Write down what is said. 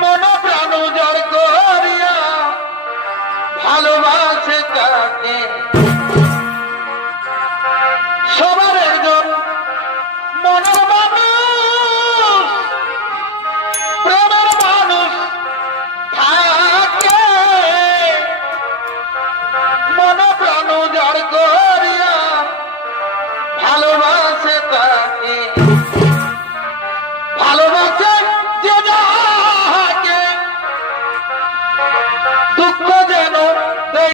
মন প্রাণ জড় করিয়া ভালোবাসে তাকে। সবাই দুঃখ যেন